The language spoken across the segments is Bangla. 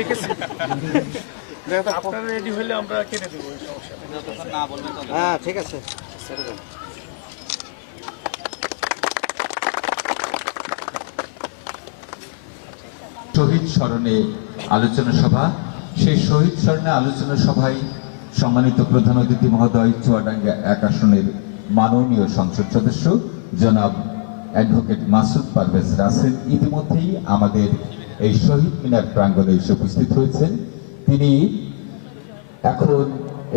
রেখেছি। আপনারা রেডি হলে আমরা কেটে দেবো, সমস্যা নেই। হ্যাঁ ঠিক আছে। শহীদ স্মরণে আলোচনা সভা, সেই শহীদ স্মরণে আলোচনা সভায় সম্মানিত প্রধান অতিথি মহোদয় চুয়াডাঙ্গা 1 আসনের মাননীয় সংসদ সদস্য জনাব অ্যাডভোকেট মাসুদ পারভেজ রাসেল ইতিমধ্যেই আমাদের এই শহীদ মিনার প্রাঙ্গণে এসে উপস্থিত হয়েছেন। তিনি এখন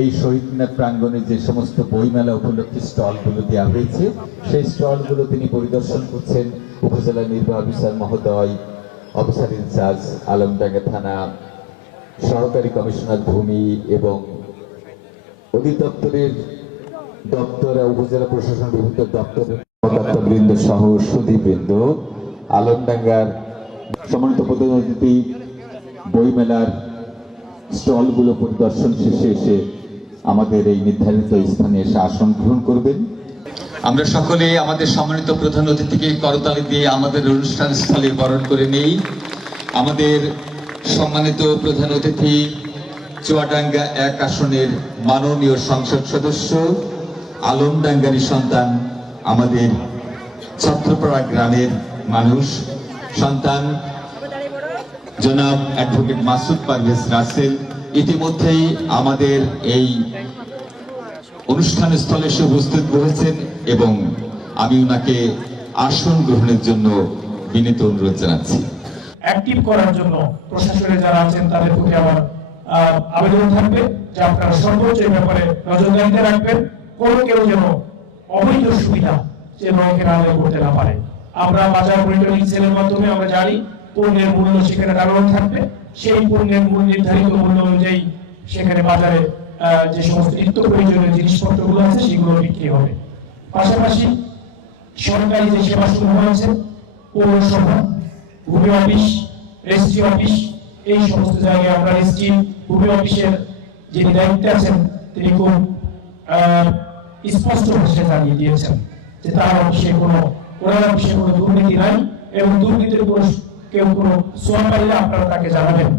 এই শহীদ মিনার প্রাঙ্গণে যে সমস্ত বইমেলা উপলক্ষে স্টলগুলো দেওয়া হয়েছে সেই স্টলগুলো তিনি পরিদর্শন করছেন। উপজেলা নির্বাহী অফিসার মহোদয়, অফিসার ইনচার্জ আলমডাঙ্গা থানা, সহকারী কমিশনার ভূমি এবং অধিদপ্তরের দপ্তর, উপজেলা প্রশাসন বিভিন্ন দপ্তরের কর্মকর্তাবৃন্দ সহ সুধীবৃন্দ, আলমডাঙ্গার সম্মানিত প্রধান অতিথি বইমেলার স্টলগুলো পরিদর্শন শেষে এসে আমাদের এই নির্ধারিত স্থানে এসে আসন গ্রহণ করবেন। আমরা সকলে আমাদের সম্মানিত প্রধান অতিথিকে করতালি দিয়ে আমাদের অনুষ্ঠান স্থলে বরণ করে নেই। আমাদের সম্মানিত প্রধান অতিথি চুয়াডাঙ্গা 1 আসনের মাননীয় সংসদ সদস্য, আলমডাঙ্গারই সন্তান, আমাদের ছত্রপাড়া গ্রামের মানুষ সন্তান জনাব অ্যাডভোকেট মাসুদ পারভেজ রাসেল ইতিমধ্যেই আমাদের এই অনুষ্ঠান স্থলে এসে উপস্থিত হয়েছেন এবং আমি ওনাকে আসন গ্রহণের জন্য বিনীত অনুরোধ জানাচ্ছি। অ্যাক্টিভ করার জন্য প্রশাসনে যারা আছেন তাদের প্রতি আমার আবেদন থাকবে যে আপনারা সর্বোচ্চ এই ব্যাপারে নজরদারিতে রাখবেন। কোনো কেউ যেন অবৈধ সুবিধা যেন এখানে আদায় করতে না পারে। আমরা বাজার মনিটরিং সেলের মাধ্যমে আমরা জানি পণ্যের মূল্য সেখানে টানানো থাকবে, সেই পণ্যের মূল্য নির্ধারিত মূল্য অনুযায়ী সেখানে বাজারে যে সমস্ত নিত্য প্রয়োজনীয় জিনিসপত্রগুলো আছে সেগুলো বিক্রি হবে। পাশাপাশি সরকারি যে সেবা সমূহ আছে, পৌরসভা, ভূমি অফিস, রেজিস্ট্রি অফিস, এই সমস্ত জায়গায় আমরা রেজিস্ট্রি ভূমি অফিসের যিনি দায়িত্বে আছেন তিনি খুব স্পষ্ট ভাষায় জানিয়ে দিয়েছেন যে তার অফিসে ওনার অফিসে কোনো দুর্নীতি নাই এবং দুর্নীতির কোনো কেউ কোনো সোয়া পাইলে আপনারা তাকে জানাবেন।